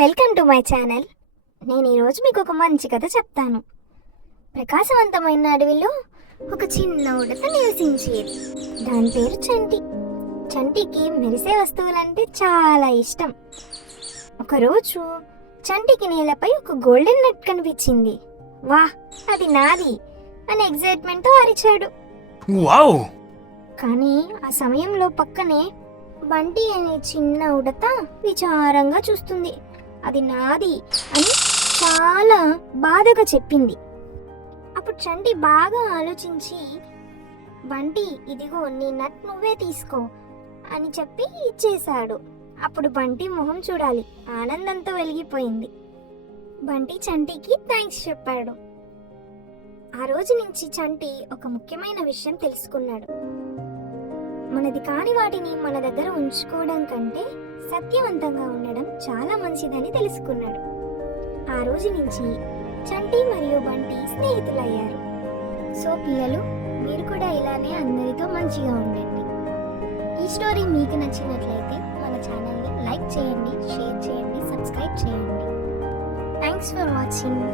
Welcome to my channel. నేను ఈరోజు మీకు ఒక మంచి కథ చెప్తాను. ప్రకాశవంతమైన అడవిలో ఒక చిన్న ఉడత నివసించేది. దాని పేరు చంటి. చంటికి మెరిసే వస్తువులంటే చాలా ఇష్టం. ఒకరోజు చంటికి నేలపై ఒక గోల్డెన్ నట్ కనిపించింది. వాహ్, అది నాది అని ఎగ్జైట్మెంట్తో అరిచాడు. వావ్! కానీ ఆ సమయంలో పక్కనే బంటి అనే చిన్న ఉడత విచారంగా చూస్తుంది. అది నాది అని చాలా బాధగా చెప్పింది. అప్పుడు చంటి బాగా ఆలోచించి, బంటి ఇదిగో నీ నట్ నువ్వే తీసుకో అని చెప్పి ఇచ్చేశాడు. అప్పుడు బంటి మొహం చూడాలి, ఆనందంతో వెలిగిపోయింది. బంటి చంటికి థ్యాంక్స్ చెప్పాడు. ఆ రోజు నుంచి చంటి ఒక ముఖ్యమైన విషయం తెలుసుకున్నాడు. మనది కాని వాటిని మన దగ్గర ఉంచుకోవడం కంటే సత్యవంతంగా ఉండడం చాలా మంచిదని తెలుసుకున్నాడు. ఆ రోజు నుంచి చంటి మరియు బంటి స్నేహితులయ్యారు. సో పిల్లలు, మీరు కూడా ఇలానే అందరితో మంచిగా ఉండండి. ఈ స్టోరీ మీకు నచ్చినట్లయితే మన ఛానల్ని లైక్ చేయండి, షేర్ చేయండి, సబ్స్క్రైబ్ చేయండి. Thanks for watching.